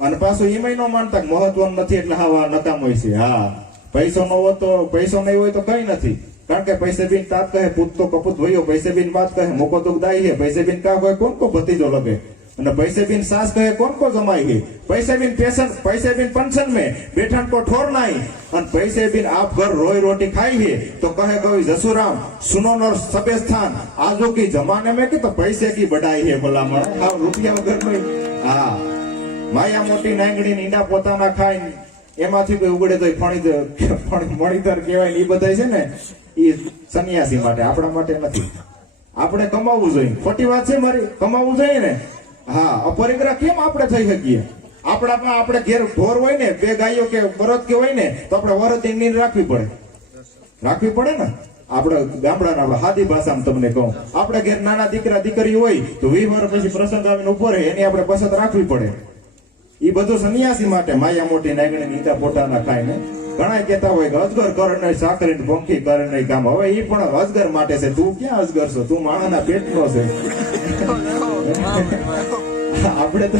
અને પાછું એમાંય ન માનતા મહત્વનું નથી એટલે હા નકામ હોય છે. હા, પૈસો ન હોય તો પૈસો નહીં હોય તો કઈ નથી. કારણ કે પૈસે બિન તાત કહે પૂત તો કપૂત ભયો, પૈસે બિન બાત કહે મોકો દુઃખ દાઈ है, પૈસે બિન કા હોય કોણ કો ભતીજો લગે, અને पैसे बिन सास कहे कौन को जमाई है, पैसे बिन पेंशन में बैठन को ठोर नहीं, और पैसे बिन आप घर रोई रोटी खाई है तो कहे कवि जसुराम सुनो न सबे स्थान आजो की जमाने में कि तो पैसे की बढ़ाई है भलामण. हाँ, रुपया वगैरह में हाँ माया मोटी नांगड़ी नींदा पोताना खाई એમાંથી કોઈ ઉગડે તો મણીધર કહેવાય ને એ બધા છે ને એ સન્યાસી માટે, આપણા માટે નથી. આપણે કમાવવું જોઈએ. ખોટી વાત છે મારી? કમાવવું જોઈએ ને. હા, અપરિગ્રહ કેમ આપણે થઈ શકીએ? આપણામાં આપણે ઘેર ઢોર હોય ને, બે ગાયો કે બળદ કે હોય ને તો આપણે વરદ ની રાખવી પડે ને. આપણે ગામડાના આપણે હાદી ભાષામાં તમને કહું, આપણે ઘેર નાના દીકરા દીકરી હોય તો 20 વર્ષ પછી પ્રસંગ આવીને ઉભો રહે એની આપણે પસંદ રાખવી પડે. એ બધું સન્યાસી માટે. માયા મોટી નાગણી નીતા પોતાના ખાઈને ઘણા કહેતા હોય કે અજગર કરે સાકરી પંખી કરે નહીં કામ. હવે એ પણ અજગર માટે છે. તું ક્યાં અજગર છો? તું માણાના પેટનો છે. આપણે તો